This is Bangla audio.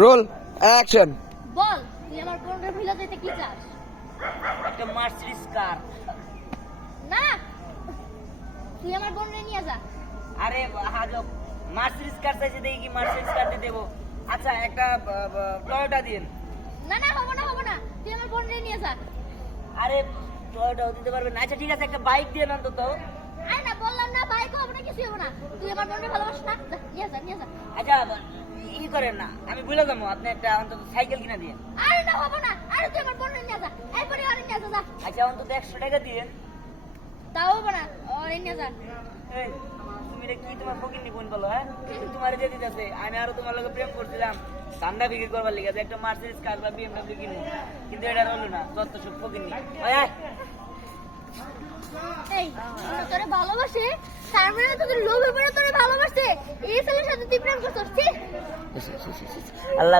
Roll action. বল তুই আমার বোনের ভিলা যেতে কি চাস? একটা মার্সিডিজ কার। না তুই আমার বোনরে নিয়ে যা। আরে হাজব, মার্সিডিজ কার চাইছে দেখি কি মার্সিডিজ কার দিয়ে দেবো। আচ্ছা একটা টয়োটা দিন। না না হবে না হবে না, তুই আমার বোনরে নিয়ে যা। আরে টয়োটাও দিতে পারবেন না। আচ্ছা ঠিক আছে একটা বাইক দিয়ে অন্তত। আরে না বললাম না, বাইক হবে না, কিছু হবে না। তুই আমার বোনরে ভালোবাসিস না, যা, নিয়ে যা নিয়ে যা। আচ্ছা ই করেন না, আমি বুঝে যাবো, আপনি একটা অন্তত সাইকেল কিনা দিয়ে। আরে না হবে না, আরে তুই আমার বোনরে নিয়ে যা, এরপরে আরে নিয়ে যা, যা। আচ্ছা অন্তত 100 টাকা দিয়ে। তাও হবে না, আরে নিয়ে যা। এই, তুমি এটা কি তোমার ফকির নি কোন বলো? হ্যাঁ তোমার যে দিতেছে, আমি আরো তোমার লগে প্রেম করছিলাম ঠান্ডা বিক্রি করবার লিগে যে একটা মার্সিডিজ কার বা বিএমডব্লিউ কিনবো, কিন্তু এটা হলো না। যত সব ফকির নি। এই তোরে ভালোবাসে, তার মানে তোদের লোভে পড়ে তোরে ভালোবাসে। এই ছেলের সাথে তুই প্রেম করছিস? আল্লাহ